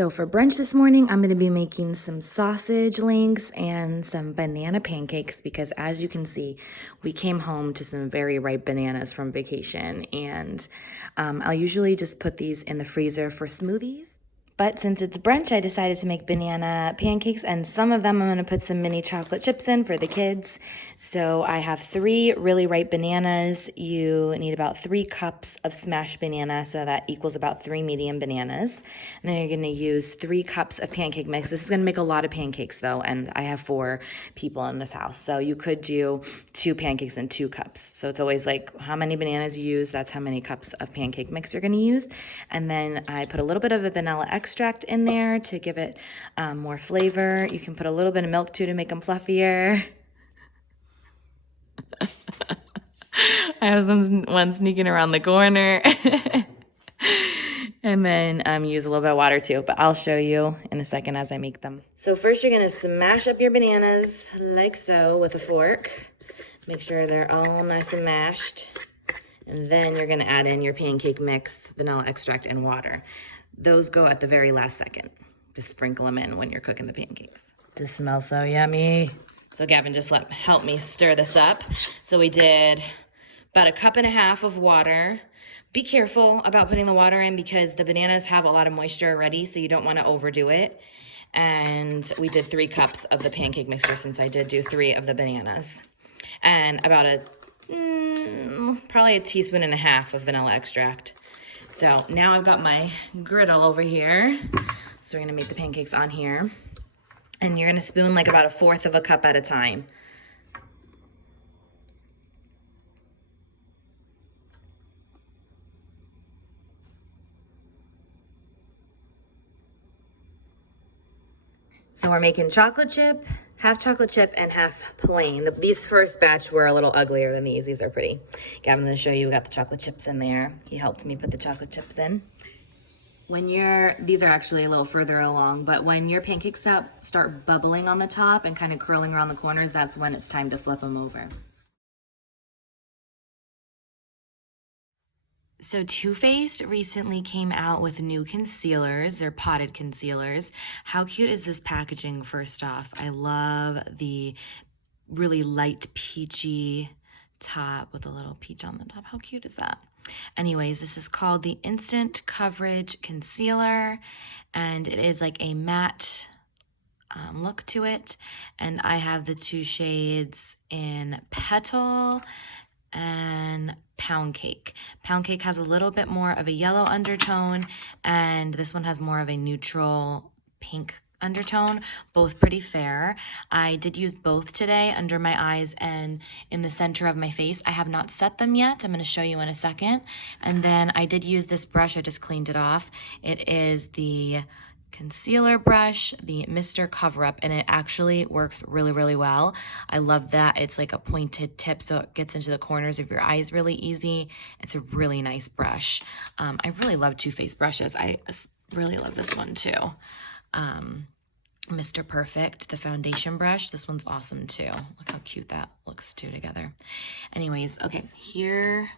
So for brunch this morning, I'm going to be making some sausage links and some banana pancakes because as you can see, we came home to some very ripe bananas from vacation, and I'll usually just put these in the freezer for smoothies. But since it's brunch, I decided to make banana pancakes, and some of them I'm gonna put some mini chocolate chips in for the kids. So I have 3 really ripe bananas. You need about 3 cups of smashed banana, so that equals about 3 medium bananas. And then you're gonna use 3 cups of pancake mix. This is gonna make a lot of pancakes though, and I have 4 people in this house. So you could do 2 pancakes in 2 cups. So it's always like how many bananas you use, that's how many cups of pancake mix you're gonna use. And then I put a little bit of a vanilla extract in there to give it more flavor. You can put a little bit of milk too to make them fluffier. I have one sneaking around the corner. And then use a little bit of water too, but I'll show you in a second as I make them. So first you're gonna smash up your bananas like so with a fork. Make sure they're all nice and mashed. And then you're gonna add in your pancake mix, vanilla extract, and water. Those go at the very last second. Just sprinkle them in when you're cooking the pancakes. This smells so yummy. So Gavin just help me stir this up. So we did about 1.5 cups of water. Be careful about putting the water in because the bananas have a lot of moisture already, so you don't want to overdo it. And we did 3 cups of the pancake mixture since I did do 3 of the bananas. And about probably 1.5 teaspoons of vanilla extract. So now I've got my griddle over here. So we're gonna make the pancakes on here. And you're gonna spoon like about 1/4 cup at a time. So we're making chocolate chip, half chocolate chip and half plain. These first batch were a little uglier than these. These are pretty. Gavin's gonna show you, we got the chocolate chips in there. He helped me put the chocolate chips in. These are actually a little further along, but when your pancakes start bubbling on the top and kind of curling around the corners, that's when it's time to flip them over. So Too Faced recently came out with new concealers. They're potted concealers. How cute is this packaging, first off? I love the really light peachy top with a little peach on the top. How cute is that? Anyways, this is called the Instant Coverage Concealer, and it is like a matte look to it. And I have the 2 shades in Petal and Pound Cake. Pound Cake has a little bit more of a yellow undertone, and this one has more of a neutral pink undertone, both pretty fair. I did use both today under my eyes and in the center of my face. I have not set them yet. I'm going to show you in a second. And then I did use this brush. I just cleaned it off. It is the concealer brush, the Mr. Cover Up, and it actually works really, really well. I love that it's like a pointed tip, so it gets into the corners of your eyes really easy. It's a really nice brush. I really love Too Faced brushes. I really love this one too. Mr. Perfect, the foundation brush. This one's awesome too. Look how cute that looks too together. Anyways, okay, here.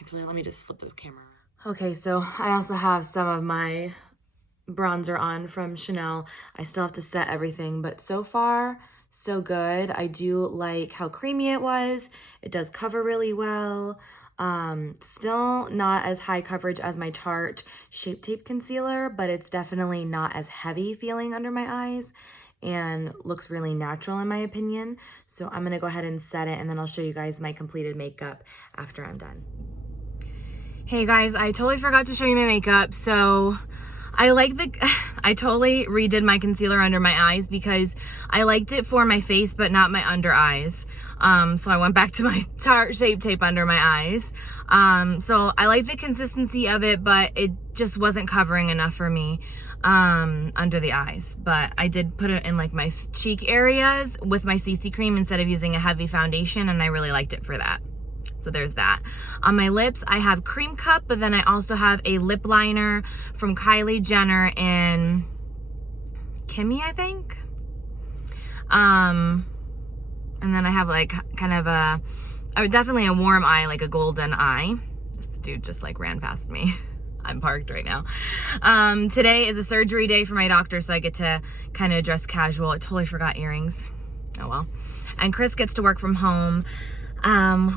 Actually, let me just flip the camera. Okay, so I also have some of my bronzer on from Chanel. I still have to set everything, but so far, so good. I do like how creamy it was. It does cover really well. Still not as high coverage as my Tarte Shape Tape Concealer, but it's definitely not as heavy feeling under my eyes and looks really natural in my opinion. So I'm gonna go ahead and set it, and then I'll show you guys my completed makeup after I'm done. Hey guys, I totally forgot to show you my makeup. So I totally redid my concealer under my eyes because I liked it for my face, but not my under eyes. So I went back to my Tarte Shape Tape under my eyes. So I like the consistency of it, but it just wasn't covering enough for me under the eyes. But I did put it in like my cheek areas with my CC cream instead of using a heavy foundation, and I really liked it for that. So there's that. On my lips, I have Cream Cup, but then I also have a lip liner from Kylie Jenner in Kimmy, I think. And then I have like kind of definitely a warm eye, like a golden eye. This dude just like ran past me. I'm parked right now. Today is a surgery day for my doctor, so I get to kind of dress casual. I totally forgot earrings. Oh well. And Chris gets to work from home.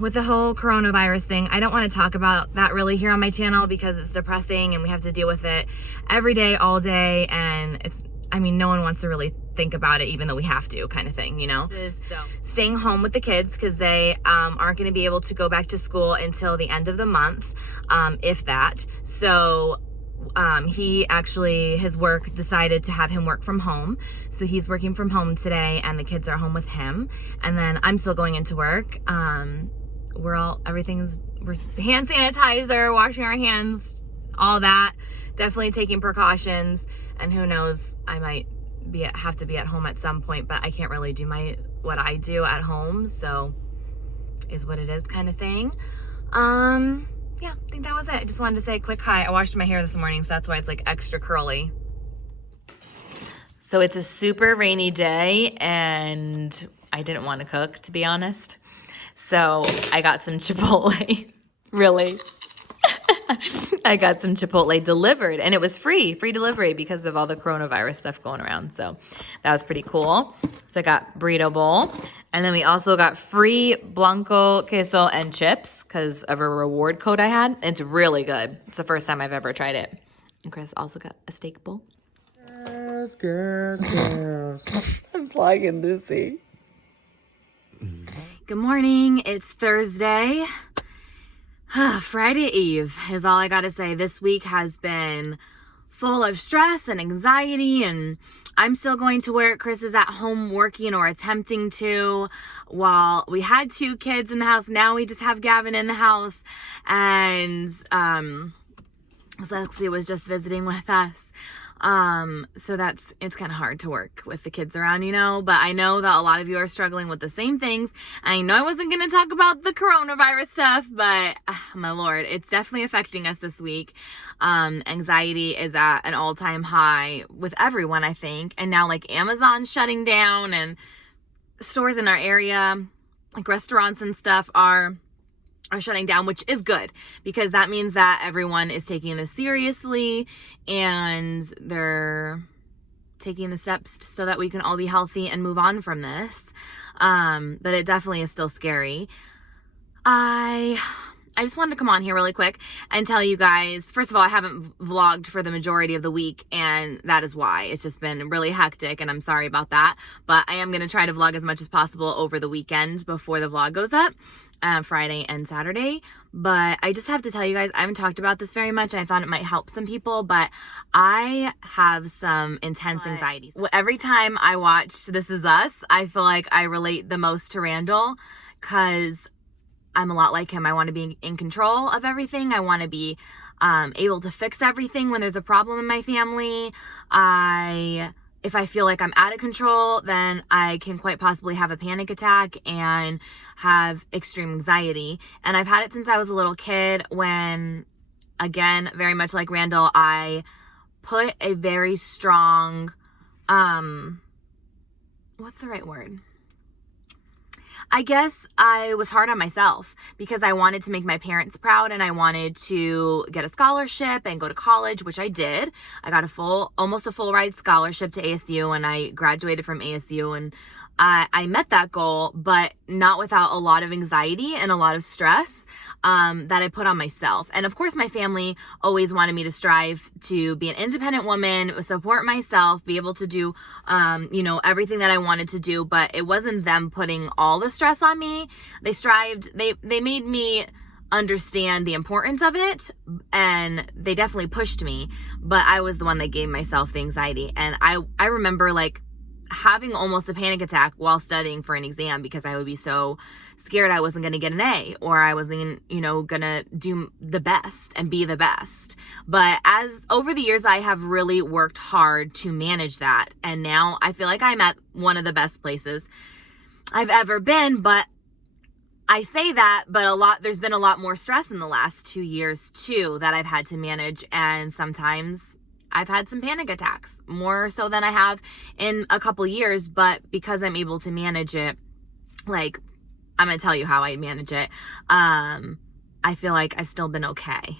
With the whole coronavirus thing, I don't want to talk about that really here on my channel because it's depressing and we have to deal with it every day, all day. And no one wants to really think about it, even though we have to, kind of thing, you know? So staying home with the kids because they aren't going to be able to go back to school until the end of the month, if that. So his work decided to have him work from home. So he's working from home today and the kids are home with him. And then I'm still going into work. We're hand sanitizer, washing our hands, all that, definitely taking precautions. And who knows, I might have to be at home at some point, but I can't really do what I do at home. So is what it is kind of thing. Yeah, I think that was it. I just wanted to say a quick hi. I washed my hair this morning, so that's why it's like extra curly. So it's a super rainy day and I didn't want to cook, to be honest. So I got some Chipotle. Really? I got some Chipotle delivered and it was free delivery because of all the coronavirus stuff going around. So that was pretty cool. So I got burrito bowl. And then we also got free Blanco queso and chips because of a reward code I had. It's really good. It's the first time I've ever tried it. And Chris also got a steak bowl. Girls. I'm plugging Lucy. Good morning. It's Thursday. Friday Eve is all I gotta say. This week has been full of stress and anxiety, and I'm still going to work. Chris is at home working or attempting to, while we had 2 kids in the house. Now we just have Gavin in the house, and Lexi was just visiting with us. So it's kind of hard to work with the kids around, you know, but I know that a lot of you are struggling with the same things. I know I wasn't going to talk about the coronavirus stuff, but my Lord, it's definitely affecting us this week. Anxiety is at an all-time high with everyone, I think. And now like Amazon's shutting down and stores in our area, like restaurants and stuff are shutting down, which is good because that means that everyone is taking this seriously and they're taking the steps so that we can all be healthy and move on from this. But it definitely is still scary. I just wanted to come on here really quick and tell you guys, first of all, I haven't vlogged for the majority of the week, and that is why. It's just been really hectic, and I'm sorry about that. But I am going to try to vlog as much as possible over the weekend before the vlog goes up, Friday and Saturday. But I just have to tell you guys, I haven't talked about this very much, and I thought it might help some people, but I have some intense anxiety. Every time I watch This Is Us, I feel like I relate the most to Randall because I'm a lot like him. I want to be in control of everything. I want to be able to fix everything when there's a problem in my family. If I feel like I'm out of control, then I can quite possibly have a panic attack and have extreme anxiety. And I've had it since I was a little kid when, again, very much like Randall, I put a very strong, what's the right word? I guess I was hard on myself because I wanted to make my parents proud and I wanted to get a scholarship and go to college, which I did. I got almost a full ride scholarship to ASU and I graduated from ASU, and I met that goal, but not without a lot of anxiety and a lot of stress that I put on myself. And of course, my family always wanted me to strive to be an independent woman, support myself, be able to do, everything that I wanted to do. But it wasn't them putting all the stress on me. They made me understand the importance of it, and they definitely pushed me. But I was the one that gave myself the anxiety. And I remember like having almost a panic attack while studying for an exam because I would be so scared I wasn't going to get an A, or I wasn't, going to do the best and be the best. But as over the years, I have really worked hard to manage that. And now I feel like I'm at one of the best places I've ever been. But I say that, but there's been a lot more stress in the last 2 years too that I've had to manage. And sometimes I've had some panic attacks, more so than I have in a couple years, but because I'm able to manage it, like, I'm going to tell you how I manage it. I I feel like I've still been okay.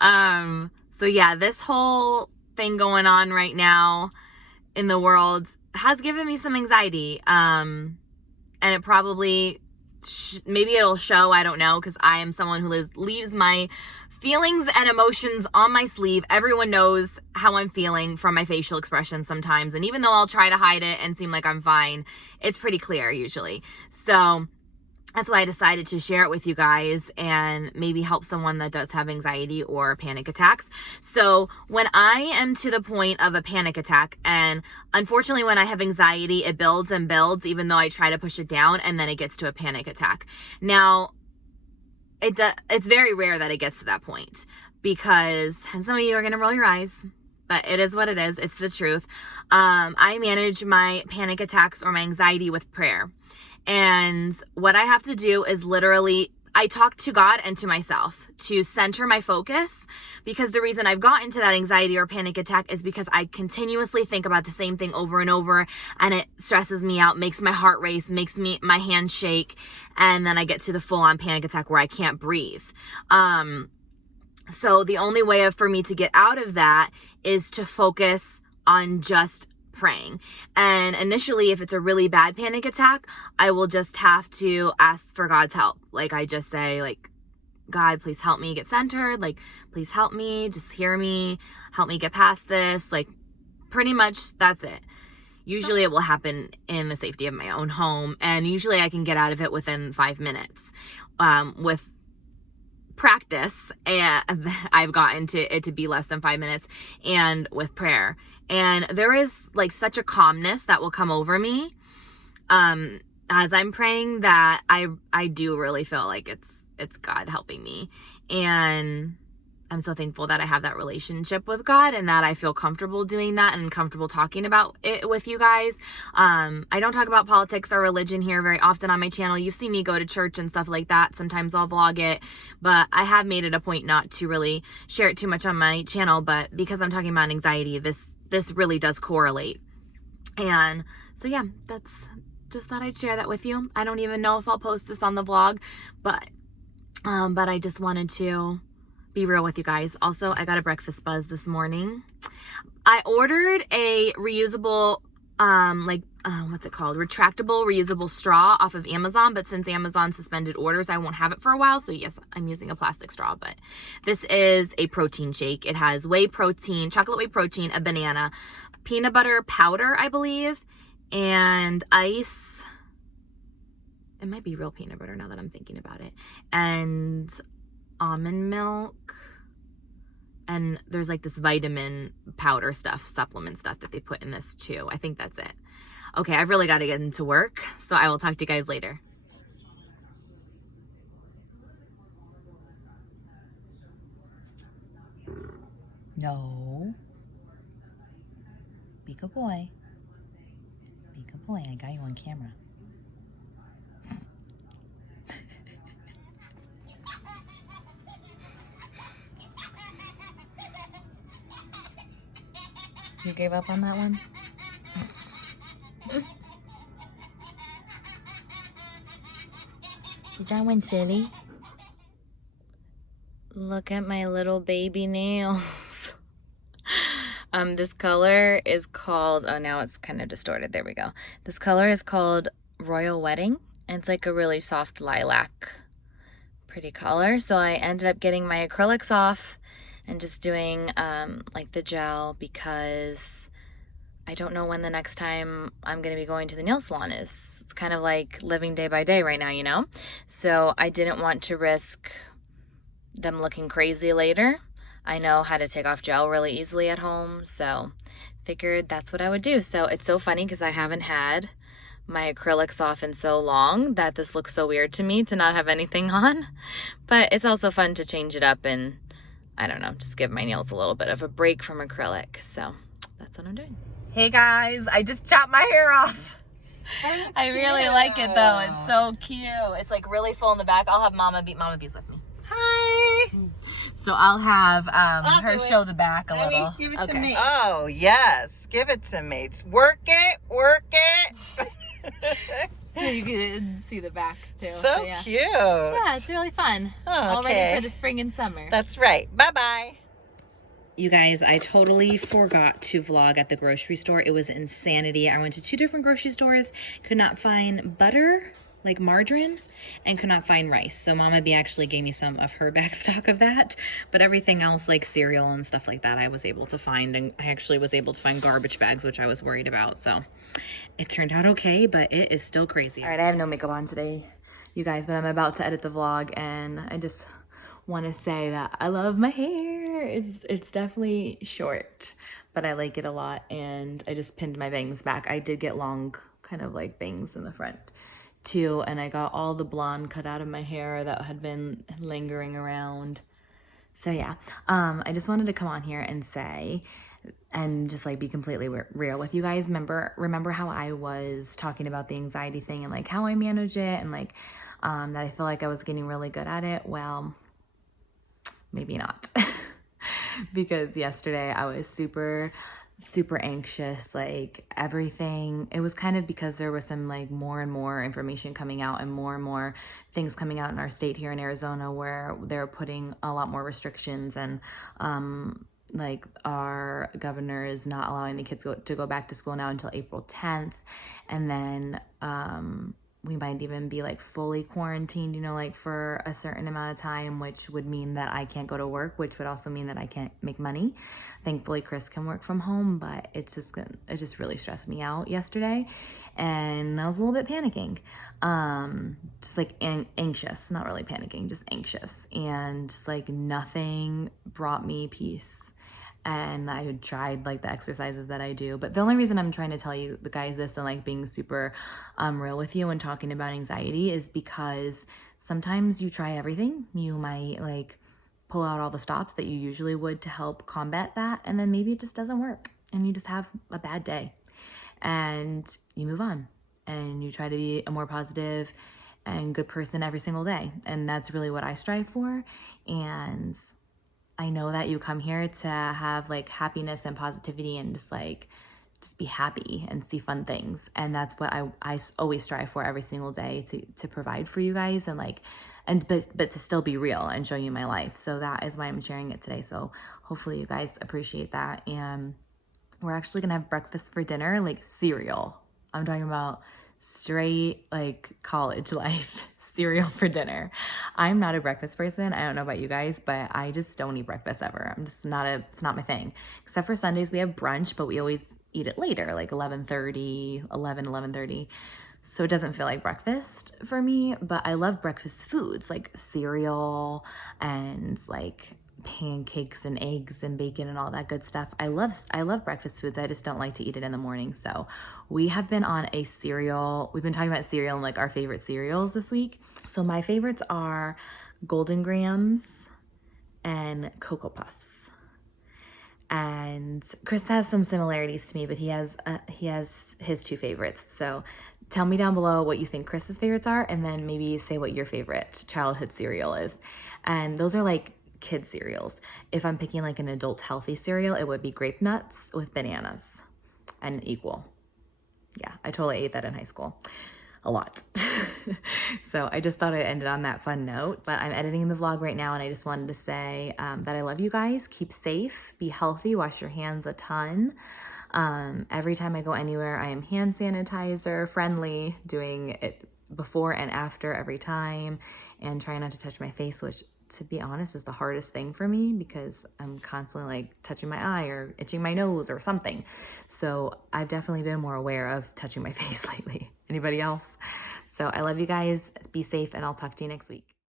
So yeah, this whole thing going on right now in the world has given me some anxiety. And it probably, maybe it'll show, I don't know, because I am someone who leaves my feelings and emotions on my sleeve. Everyone knows how I'm feeling from my facial expressions sometimes. And even though I'll try to hide it and seem like I'm fine, it's pretty clear usually. So that's why I decided to share it with you guys and maybe help someone that does have anxiety or panic attacks. So when I am to the point of a panic attack, and unfortunately when I have anxiety, it builds and builds, even though I try to push it down, and then it gets to a panic attack. Now, it's very rare that it gets to that point because, and some of you are going to roll your eyes, but it is what it is. It's the truth. I manage my panic attacks or my anxiety with prayer. And what I have to do is literally, I talk to God and to myself to center my focus, because the reason I've gotten to that anxiety or panic attack is because I continuously think about the same thing over and over, and it stresses me out, makes my heart race, makes my hands shake, and then I get to the full-on panic attack where I can't breathe. So the only way for me to get out of that is to focus on just praying. And initially, if it's a really bad panic attack, I will just have to ask for God's help. Like, I just say, like, God, please help me get centered. Like, please help me, just hear me, help me get past this. Like, pretty much that's it. Usually it will happen in the safety of my own home, and usually I can get out of it within 5 minutes. With practice, and I've gotten to it to be less than 5 minutes, and with prayer. And there is like such a calmness that will come over me as I'm praying, that I do really feel like it's God helping me. And I'm so thankful that I have that relationship with God, and that I feel comfortable doing that and comfortable talking about it with you guys. I don't talk about politics or religion here very often on my channel. You've seen me go to church and stuff like that. Sometimes I'll vlog it, but I have made it a point not to really share it too much on my channel. But because I'm talking about anxiety, this really does correlate. And so yeah, that's just thought I'd share that with you. I don't even know if I'll post this on the vlog, but I just wanted to be real with you guys. Also, I got a breakfast buzz this morning. I ordered a reusable, what's it called? Retractable, reusable straw off of Amazon, but since Amazon suspended orders, I won't have it for a while. So yes, I'm using a plastic straw, but this is a protein shake. It has whey protein, chocolate whey protein, a banana, peanut butter powder, I believe, and ice. It might be real peanut butter now that I'm thinking about it. And almond milk, and there's like this vitamin powder stuff, supplement stuff that they put in this too. I think that's it. Okay, I've really got to get into work, so I will talk to you guys later. No. Be a good boy. Be a good boy. I got you on camera. You gave up on that one? Is that one silly? Look at my little baby nails. This color is called, oh, now it's kind of distorted. There we go. This color is called Royal Wedding, and it's like a really soft lilac, pretty color. So I ended up getting my acrylics off and just doing like the gel, because I don't know when the next time I'm going to be going to the nail salon is. It's kind of like living day by day right now, you know? So I didn't want to risk them looking crazy later. I know how to take off gel really easily at home, so figured that's what I would do. So it's so funny because I haven't had my acrylics off in so long that this looks so weird to me to not have anything on. But it's also fun to change it up and, I don't know, just give my nails a little bit of a break from acrylic. So that's what I'm doing. Hey guys, I just chopped my hair off. I really like it though. It's so cute. It's like really full in the back. I'll have Mama Bee's with me. Hi. So I'll have her show the back a little. Give it to me. Oh yes, give it to me. Work it. so you can see the backs too. So yeah. cute. Yeah, it's really fun. Oh, All okay. ready for the spring and summer. That's right. Bye-bye. You guys, I totally forgot to vlog at the grocery store. It was insanity. I went to 2 different grocery stores, could not find butter, like margarine, and could not find rice. So Mama B actually gave me some of her back stock of that, but everything else like cereal and stuff like that I was able to find, and I actually was able to find garbage bags, which I was worried about. So it turned out okay, but it is still crazy. All right, I have no makeup on today, you guys, but I'm about to edit the vlog, and I just want to say that I love my hair. It's definitely short, but I like it a lot, and I just pinned my bangs back. I did get long kind of like bangs in the front too, and I got all the blonde cut out of my hair that had been lingering around. So yeah, I just wanted to come on here and say, and just like be completely real with you guys. Remember how I was talking about the anxiety thing and like how I manage it, and like that I feel like I was getting really good at it? Well, maybe not. Because yesterday I was super anxious, like everything. It was kind of because there was some like more and more information coming out and more things coming out in our state here in Arizona, where they're putting a lot more restrictions, and like our governor is not allowing the kids to go back to school now until April 10th. And then we might even be like fully quarantined, you know, like for a certain amount of time, which would mean that I can't go to work, which would also mean that I can't make money. Thankfully, Chris can work from home, but it just really stressed me out yesterday, and I was a little bit panicking, just like anxious, not really panicking, just anxious, and just like nothing brought me peace. And I tried like the exercises that I do, but the only reason I'm trying to tell you the guys this and like being super real with you and talking about anxiety is because sometimes you try everything. You might like pull out all the stops that you usually would to help combat that, and then maybe it just doesn't work, and you just have a bad day, and you move on, and you try to be a more positive and good person every single day. And that's really what I strive for. And I know that you come here to have like happiness and positivity and just be happy and see fun things. And that's what I always strive for every single day, to provide for you guys, and like, but to still be real and show you my life. So that is why I'm sharing it today. So hopefully you guys appreciate that. And we're actually gonna have breakfast for dinner, like cereal. I'm talking about straight like college life cereal for dinner. I'm not a breakfast person. I don't know about you guys, but I just don't eat breakfast ever. It's not my thing. Except for Sundays we have brunch, but we always eat it later, like 11:30. So it doesn't feel like breakfast for me, but I love breakfast foods like cereal and like pancakes and eggs and bacon and all that good stuff. I love breakfast foods. I just don't like to eat it in the morning. So we have been on a cereal. We've been talking about cereal and like our favorite cereals this week. So my favorites are Golden Grahams and Cocoa Puffs. And Chris has some similarities to me, but he has his 2 favorites. So tell me down below what you think Chris's favorites are, and then maybe say what your favorite childhood cereal is. And those are like kid cereals. If I'm picking like an adult healthy cereal, it would be grape nuts with bananas and Equal. Yeah, I totally ate that in high school. A lot. So I just thought I'd end it on that fun note. But I'm editing the vlog right now, and I just wanted to say that I love you guys. Keep safe, be healthy, wash your hands a ton. Every time I go anywhere, I am hand sanitizer friendly, doing it before and after every time, and trying not to touch my face, which, to be honest, is the hardest thing for me because I'm constantly like touching my eye or itching my nose or something. So I've definitely been more aware of touching my face lately. Anybody else? So I love you guys. Be safe, and I'll talk to you next week.